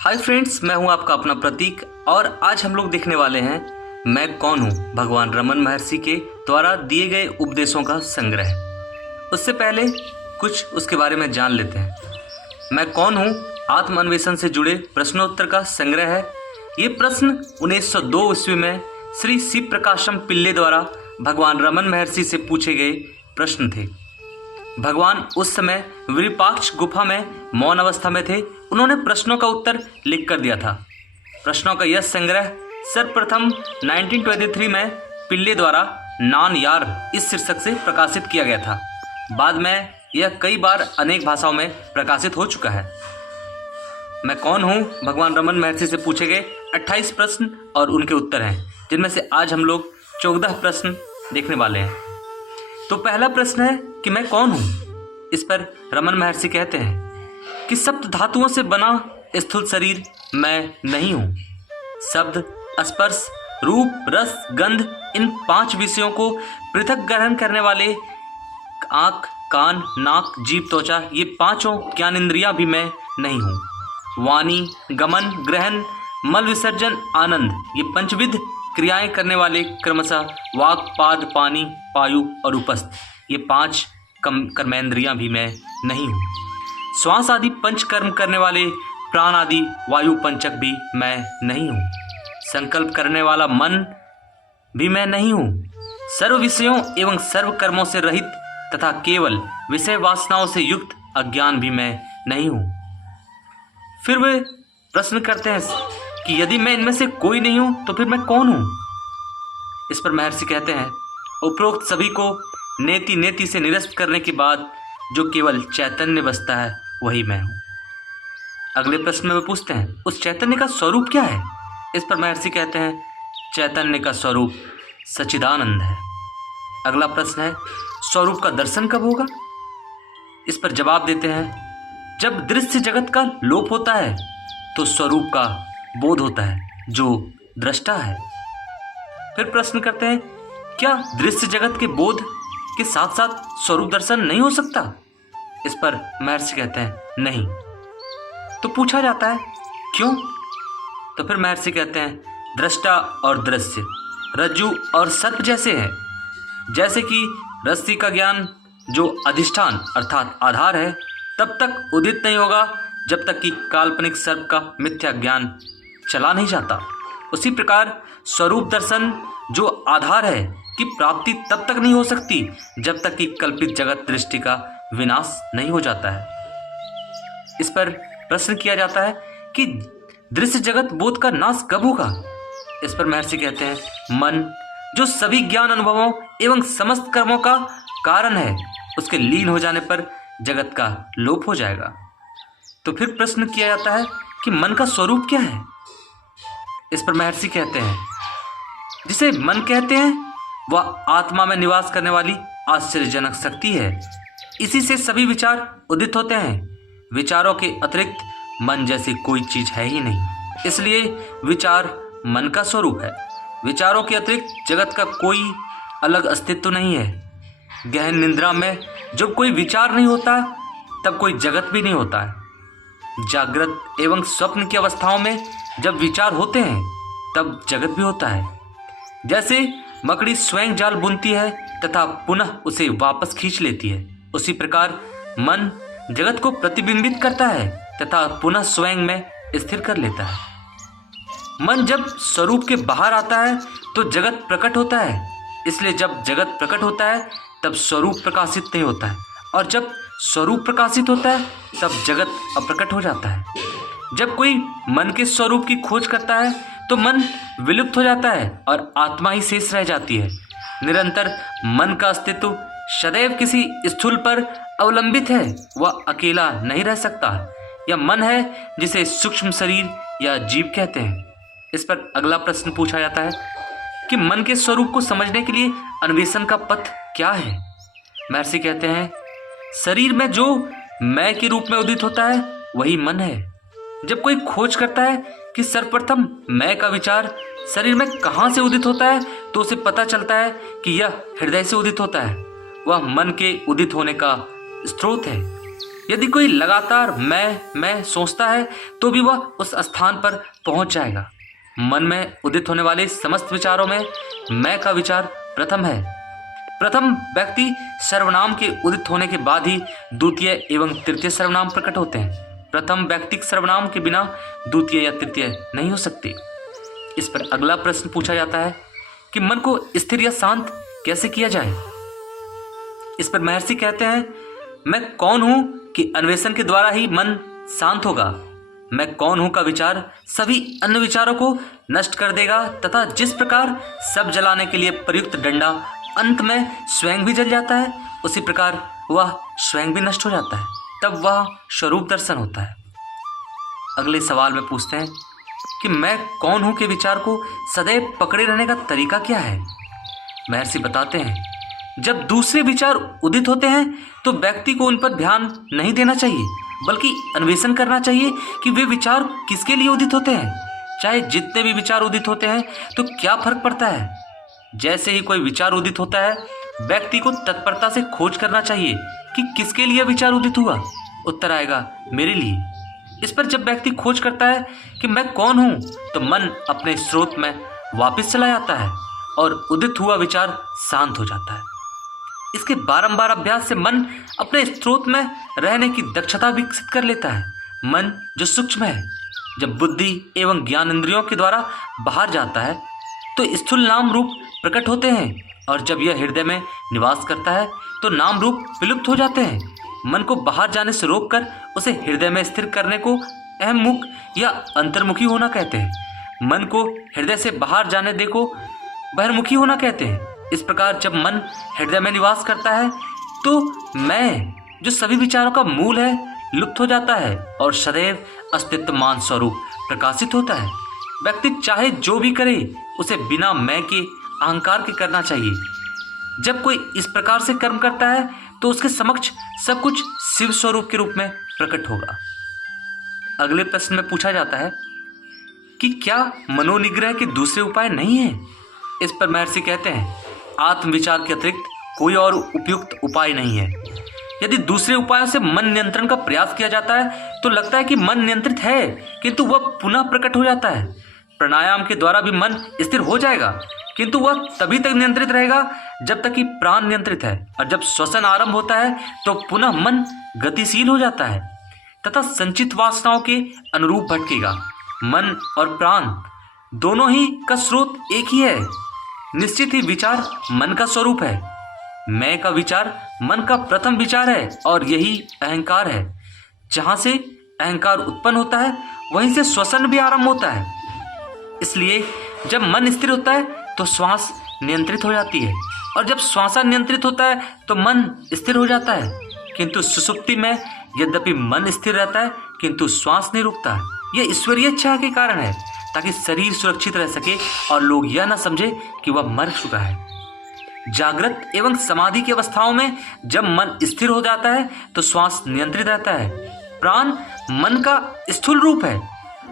Hi friends, मैं हूं आपका अपना प्रतीक और आज हम लोग देखने वाले हैं मैं कौन हूं भगवान रमन महर्षि के द्वारा दिए गए उपदेशों का संग्रह। उससे पहले कुछ उसके बारे में जान लेते हैं। मैं कौन हूं आत्म अन्वेषण से जुड़े प्रश्नोत्तर का संग्रह है। ये प्रश्न 1902 ईस्वी में श्री शिव प्रकाशम पिल्ले द्वारा भगवान रमन महर्षि से पूछे गए प्रश्न थे। भगवान उस समय विरूपाक्ष गुफा में मौन अवस्था में थे। उन्होंने प्रश्नों का उत्तर लिख कर दिया था। प्रश्नों का यह संग्रह सर्वप्रथम 1923 में पिल्ले द्वारा नान यार इस शीर्षक से प्रकाशित किया गया था। बाद में यह कई बार अनेक भाषाओं में प्रकाशित हो चुका है। मैं कौन हूँ भगवान रमन महर्षि से पूछे गए 28 प्रश्न और उनके उत्तर हैं, जिनमें से आज हम लोग 14 प्रश्न देखने वाले हैं। तो पहला प्रश्न है कि मैं कौन हूँ। इस पर रमन महर्षि कहते हैं कि सप्त धातुओं से बना स्थूल शरीर मैं नहीं हूँ। शब्द, स्पर्श, रूप, रस, गंध, इन 5 विषयों को पृथक ग्रहण करने वाले आँख, कान, नाक, जीभ, त्वचा, ये 5 ज्ञानेंद्रियां भी मैं नहीं हूँ। वाणी, गमन, ग्रहण, मल विसर्जन, आनंद, ये 5 क्रियाएं करने वाले क्रमशः वाक, पाद, पानी, पायु और उपस्थ, ये 5 कर्मेंद्रियां भी मैं नहीं हूँ। श्वास आदि 5 कर्म करने वाले प्राण आदि वायु पंचक भी मैं नहीं हूँ। संकल्प करने वाला मन भी मैं नहीं हूँ। सर्व विषयों एवं सर्व कर्मों से रहित तथा केवल विषय वासनाओं से युक्त अज्ञान भी मैं नहीं हूँ। फिर वे प्रश्न करते हैं कि यदि मैं इनमें से कोई नहीं हूँ तो फिर मैं कौन हूँ। इस पर महर्षि कहते हैं उपरोक्त सभी को नेति नेति से निरस्त करने के बाद जो केवल चैतन्य बसता है वही मैं हूँ। अगले प्रश्न में वे पूछते हैं उस चैतन्य का स्वरूप क्या है। इस पर महर्षि कहते हैं चैतन्य का स्वरूप सच्चिदानंद है। अगला प्रश्न है स्वरूप का दर्शन कब होगा। इस पर जवाब देते हैं जब दृश्य जगत का लोप होता है तो स्वरूप का बोध होता है जो दृष्टा है। फिर प्रश्न करते हैं क्या दृश्य जगत के बोध के साथ साथ स्वरूप दर्शन नहीं हो सकता। इस पर महर्षि कहते हैं नहीं। तो पूछा जाता है क्यों। तो फिर महर्षि कहते हैं दृष्टा और दृश्य रज्जु और सर्प जैसे हैं। जैसे कि रस्सी का ज्ञान जो अधिष्ठान अर्थात आधार है तब तक उदित नहीं होगा जब तक कि काल्पनिक सर्प का मिथ्या ज्ञान चला नहीं जाता, उसी प्रकार स्वरूप दर्शन जो आधार है की प्राप्ति तब तक नहीं हो सकती जब तक कि कल्पित जगत दृष्टि का विनाश नहीं हो जाता है। इस पर प्रश्न किया जाता है कि दृश्य जगत बोध का नाश कब होगा। इस पर महर्षि कहते हैं मन जो सभी ज्ञान अनुभवों एवं समस्त कर्मों का कारण है उसके लीन हो जाने पर जगत का लोप हो जाएगा। तो फिर प्रश्न किया जाता है कि मन का स्वरूप क्या है। इस पर महर्षि कहते हैं जिसे मन कहते हैं वह आत्मा में निवास करने वाली आश्चर्यजनक शक्ति है। इसी से सभी विचार उदित होते हैं। विचारों के अतिरिक्त मन जैसी कोई चीज है ही नहीं, इसलिए विचार मन का स्वरूप है। विचारों के अतिरिक्त जगत का कोई अलग अस्तित्व नहीं है। गहन निद्रा में जब कोई विचार नहीं होता तब कोई जगत भी नहीं होता है। जागृत एवं स्वप्न की अवस्थाओं में जब विचार होते हैं तब जगत भी होता है। जैसे मकड़ी स्वयं जाल बुनती है तथा पुनः उसे वापस खींच लेती है, उसी प्रकार मन जगत को प्रतिबिंबित करता है तथा पुनः स्वयं में स्थिर कर लेता है। मन जब स्वरूप के बाहर आता है तो जगत प्रकट होता है, इसलिए जब जगत प्रकट होता है तब स्वरूप प्रकाशित नहीं होता है, और जब स्वरूप प्रकाशित होता है तब जगत अप्रकट हो जाता है। जब कोई मन के स्वरूप की खोज करता है तो मन विलुप्त हो जाता है और आत्मा ही शेष रह जाती है। निरंतर मन का अस्तित्व सदैव किसी स्थूल पर अवलंबित है, वह अकेला नहीं रह सकता। यह मन है जिसे सूक्ष्म शरीर या जीव कहते हैं। इस पर अगला प्रश्न पूछा जाता है कि मन के स्वरूप को समझने के लिए अन्वेषण का पथ क्या है। महर्षि कहते हैं शरीर में जो मैं के रूप में उदित होता है वही मन है। जब कोई खोज करता है कि सर्वप्रथम मैं का विचार शरीर में कहाँ से उदित होता है तो उसे पता चलता है कि यह हृदय से उदित होता है। वह मन के उदित होने का स्रोत है। यदि कोई लगातार मैं सोचता है तो भी वह उस स्थान पर पहुंच जाएगा। मन में उदित होने वाले समस्त विचारों में मैं का विचार प्रथम है। प्रथम व्यक्ति सर्वनाम के उदित होने के बाद ही द्वितीय एवं तृतीय सर्वनाम प्रकट होते हैं। प्रथम व्यक्तिक सर्वनाम के बिना द्वितीय या तृतीय नहीं हो सकती। इस पर अगला प्रश्न पूछा जाता है कि मन को स्थिर या शांत कैसे किया जाए। इस पर महर्षि कहते हैं, मैं कौन हूं कि अन्वेषण के द्वारा ही मन शांत होगा। मैं कौन हूं का विचार सभी अन्य विचारों को नष्ट कर देगा तथा जिस प्रकार सब जलाने के लिए प्रयुक्त डंडा अंत में स्वयं भी जल जाता है, उसी प्रकार वह स्वयं भी नष्ट हो जाता है। तब वह स्वरूप दर्शन होता है। अगले सवाल में पूछते हैं कि मैं कौन हूं के विचार को सदैव पकड़े रहने का तरीका क्या है। महर्षि बताते हैं, जब दूसरे विचार उदित होते हैं तो व्यक्ति को उन पर ध्यान नहीं देना चाहिए, बल्कि अन्वेषण करना चाहिए कि वे विचार किसके लिए उदित होते हैं। चाहे जितने भी विचार उदित होते हैं तो क्या फर्क पड़ता है। जैसे ही कोई विचार उदित होता है, व्यक्ति को तत्परता से खोज करना चाहिए कि किसके लिए विचार उदित हुआ। उत्तर आएगा, मेरे लिए। इस पर जब व्यक्ति खोज करता है कि मैं कौन हूं, तो मन अपने स्रोत में वापस चला जाता है और उदित हुआ विचार शांत हो जाता है। इसके बारंबार अभ्यास से मन अपने स्रोत में रहने की दक्षता विकसित कर लेता है। मन जो सूक्ष्म है, जब बुद्धि एवं ज्ञान इंद्रियों के द्वारा बाहर जाता है तो स्थूल नाम रूप प्रकट होते हैं, और जब यह हृदय में निवास करता है तो नाम रूप विलुप्त हो जाते हैं। मन को बाहर जाने से रोककर उसे हृदय में स्थिर करने को अहमुख या अंतर्मुखी होना कहते हैं। मन को हृदय से बाहर जाने दे को बहिर्मुखी होना कहते हैं। इस प्रकार जब मन हृदय में निवास करता है तो मैं, जो सभी विचारों का मूल है, लुप्त हो जाता है और सदैव अस्तित्वमान स्वरूप प्रकाशित होता है। व्यक्ति चाहे जो भी करे, उसे बिना मैं के अहंकार के करना चाहिए। जब कोई इस प्रकार से कर्म करता है तो उसके समक्ष सब कुछ शिव स्वरूप के रूप में प्रकट होगा। अगले प्रश्न में पूछा जाता है कि क्या मनोनिग्रह के दूसरे उपाय नहीं है। इस पर महर्षि कहते हैं, आत्मविचार के अतिरिक्त कोई और उपयुक्त उपाय नहीं है। यदि दूसरे उपायों से मन नियंत्रण का प्रयास किया जाता है तो लगता है कि मन नियंत्रित है, किंतु वह पुनः प्रकट हो जाता है। प्राणायाम के द्वारा भी मन स्थिर हो जाएगा, किंतु वह तभी तक नियंत्रित रहेगा जब तक कि प्राण नियंत्रित है, और जब श्वसन आरंभ होता है तो पुनः मन गतिशील हो जाता है तथा संचित वासनाओं के अनुरूप भटकेगा। मन और प्राण दोनों ही का स्रोत एक ही है। निश्चित ही विचार मन का स्वरूप है। मैं का विचार मन का प्रथम विचार है और यही अहंकार है। जहां से अहंकार उत्पन्न होता है वहीं से श्वसन भी आरंभ होता है। इसलिए जब मन स्थिर होता है तो श्वास नियंत्रित हो जाती है, और जब श्वास नियंत्रित होता है तो मन स्थिर हो जाता है। किंतु सुषुप्ति में यद्यपि मन स्थिर रहता है किंतु श्वास नहीं रुकता है। यह ईश्वरीय इच्छा के कारण है, ताकि शरीर सुरक्षित रह सके और लोग यह न समझे कि वह मर चुका है। जागृत एवं समाधि की अवस्थाओं में जब मन स्थिर हो जाता है तो श्वास नियंत्रित रहता है। प्राण मन का स्थूल रूप है।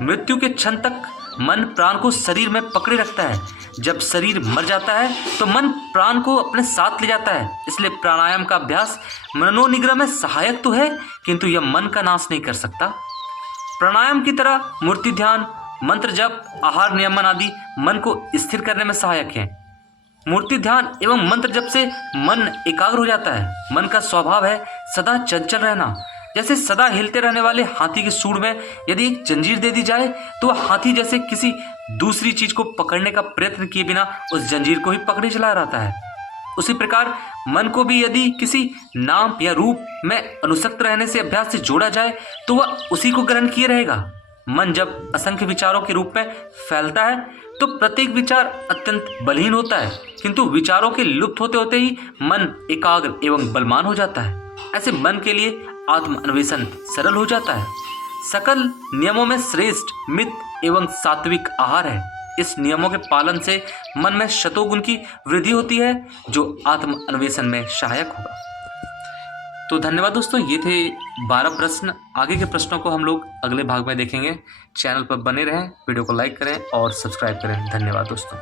मृत्यु के क्षण तक मन प्राण को शरीर में पकड़े रखता है। जब शरीर मर जाता है तो मन प्राण को अपने साथ ले जाता है। इसलिए प्राणायाम का अभ्यास मनोनिग्रह में सहायक तो है, किंतु यह मन का नाश नहीं कर सकता। प्राणायाम की तरह मूर्ति ध्यान, मंत्र जप, आहार नियमन आदि मन को स्थिर करने में सहायक हैं। मूर्ति ध्यान एवं मंत्र जप से मन एकाग्र हो जाता है। मन का स्वभाव है सदा चंचल रहना। जैसे सदा हिलते रहने वाले हाथी के सूंड में यदि एक जंजीर दे दी जाए तो वह हाथी जैसे किसी दूसरी चीज को पकड़ने का प्रयत्न किए बिना उस जंजीर को ही पकड़े चला रहता है। उसी प्रकार मन को भी यदि किसी नाम या रूप में अनुसक्त रहने से अभ्यास से जोड़ा जाए तो वह उसी को ग्रहण किए रहेगा। मन जब असंख्य विचारों के रूप में फैलता है तो प्रत्येक विचार अत्यंत बलहीन होता है, किंतु विचारों के लुप्त होते होते ही मन एकाग्र एवं बलवान हो जाता है। ऐसे मन के लिए आत्म अन्वेषण सरल हो जाता है। सकल नियमों में श्रेष्ठ मित एवं सात्विक आहार है। इस नियमों के पालन से मन में शतोगुण की वृद्धि होती है, जो आत्म अन्वेषण में सहायक होगा। तो धन्यवाद दोस्तों, ये थे 12 प्रश्न। आगे के प्रश्नों को हम लोग अगले भाग में देखेंगे। चैनल पर बने रहें, वीडियो को लाइक करें और सब्सक्राइब करें। धन्यवाद दोस्तों।